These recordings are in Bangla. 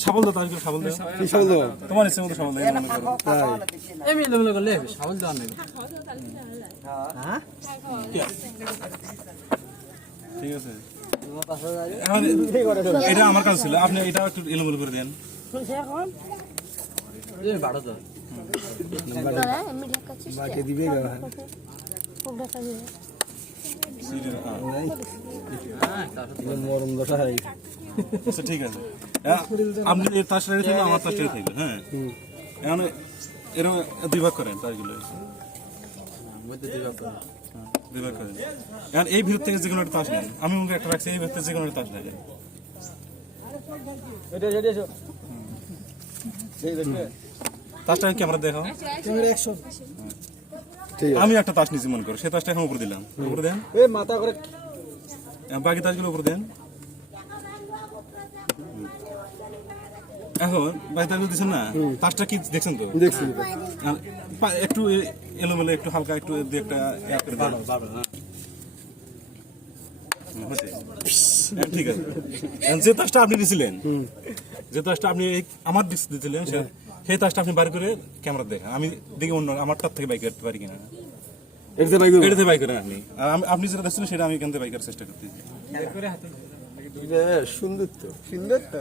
দাও তাহলে দাও। তোমার ইচ্ছে মতো দাও এমনি লেভেলে করলে হ্যাঁ। ঠিক আছে। এটা আমার কাছে ছিল। আপনি এটা একটু এলোমেলো করে দেন। বাড়ো তো। দিবে হ্যাঁ। আচ্ছা ঠিক আছে। আপনি এর তাসটা রেখে থাকবে আমার তাসটা রেখে থাকবে হ্যাঁ? এখন এরকম দুই করেন তারগুলো দুই ভাগ এই ভিতর থেকে যে কোনো একটা তাস নেন। আমি মুখে একটা রাখছি, এই ভিতর থেকে যে কোনো একটা তাস নেন। তাসটা ক্যামেরা দেখাও ক্যামেরা আছে আমি একটা তাস নিয়েছি মনে করো। সে তাসটা এখন উপরে দিলাম। উপরে দেন। মাথা করে বাকি তাসগুলো উপরে দেন। এখন বাকি তাসগুলো দিচ্ছেন না? তাসটা কি দেখছেন তো? দেখছি। একটু এলোমেলো একটু হালকা একটু দু একটা ইয়া হ্যাঁ, ঠিক আছে। যে তাসটা আপনি দিছিলেন যে তাসটা আপনি এই আমার দিছিলেন সেই তাসটা আপনি বার করে ক্যামেরা দেখেন। আমি দেখি অন্য আমার তার থেকে বাইক করতে পারি কিনা। এটাতে করেন আপনি। আর আপনি যেটা দেখছেন সেটা আমি এখান থেকে করার চেষ্টা করতেছি। সুন্দর তো সুন্দর তো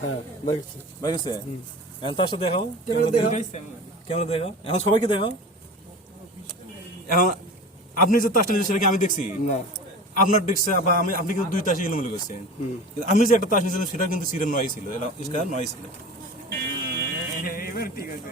হ্যাঁ দেখছি বাই গেছে এখন তার সাথে দেখাও। ক্যামেরা দেখাও। এখন সবাইকে দেখাও। এখন আপনি যে তাসটা নিয়েছেন সেটা কি আমি দেখছি? না। আপনার ডেস্কে বা আমি আপনি কিন্তু দুই তাসে এলোমেলো করছেন। আমি যে একটা তাস নিয়েছিলাম সেটা কিন্তু সিরের নয় ছিল এটা নয় ছিল। এবার ঠিক আছে।